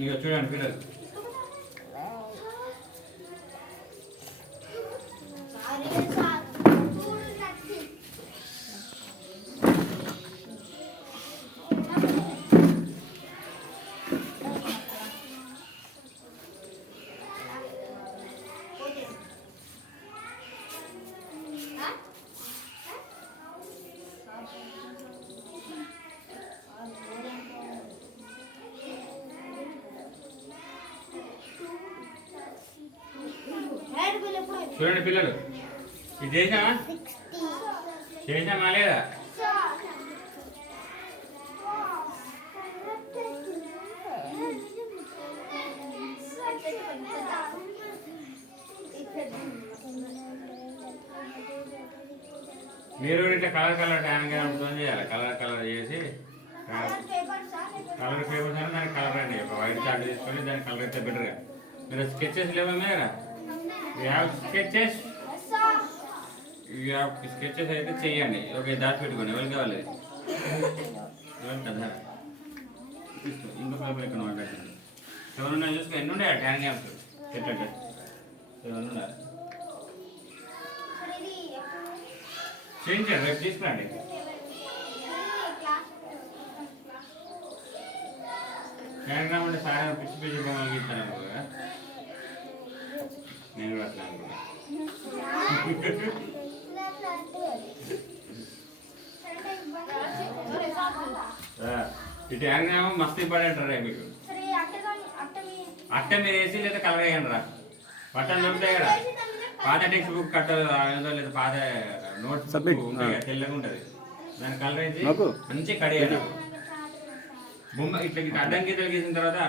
ఇక చూడండి పిల్లలు చూడండి పిల్లలు ఇది చేసామా చేసామా లేదా మీరు ఇట్లా కలర్ కలర్ ట్యాన్ చేయాలి కలర్ కలర్ చేసి కలర్ పేపర్స్ అని దానికి కలర్ అండి వైట్ చార్ట్ తీసుకొని దానికి కలర్ అయితే బెటర్గా మీరు స్కెచెస్ లేవా మీరా స్కెచెస్ స్కెచెస్ అయితే చెయ్యండి ఓకే దాచి పెట్టుకోండి ఎవరికి కావాలి కదా ఇంకో పేపర్ ఇక్కడ పెట్టండి ఎవరున్నా చూసుకో ఎన్ని ఉండే ట్యాన్ క్యాప్స్ పెట్టండి ఎవరున్నా చేయించండి రేపు తీసుకురండి ట్యాన్ క్యాప్ అంటే సార్ పిచ్చి పిచ్చి బొమ్మలు గీస్తాను కదా నేను కూడా అట్లా అనుకున్నా ఇటు ఏమో మస్తు ఇంపార్టెంట్ రా మీకు అట్ట మీరు వేసి లేదా కలర్ వేయండి రా బట్టలు దొరుకుతాయి కదా పాత టెక్స్ట్ బుక్ కట్ట లేదా పాత నోట్స్ తెల్లగా ఉంటుంది దాని కలర్ వేసి మంచి కడియాలి బొమ్మ ఇట్లా అడ్డం గీతలు గీసిన తర్వాత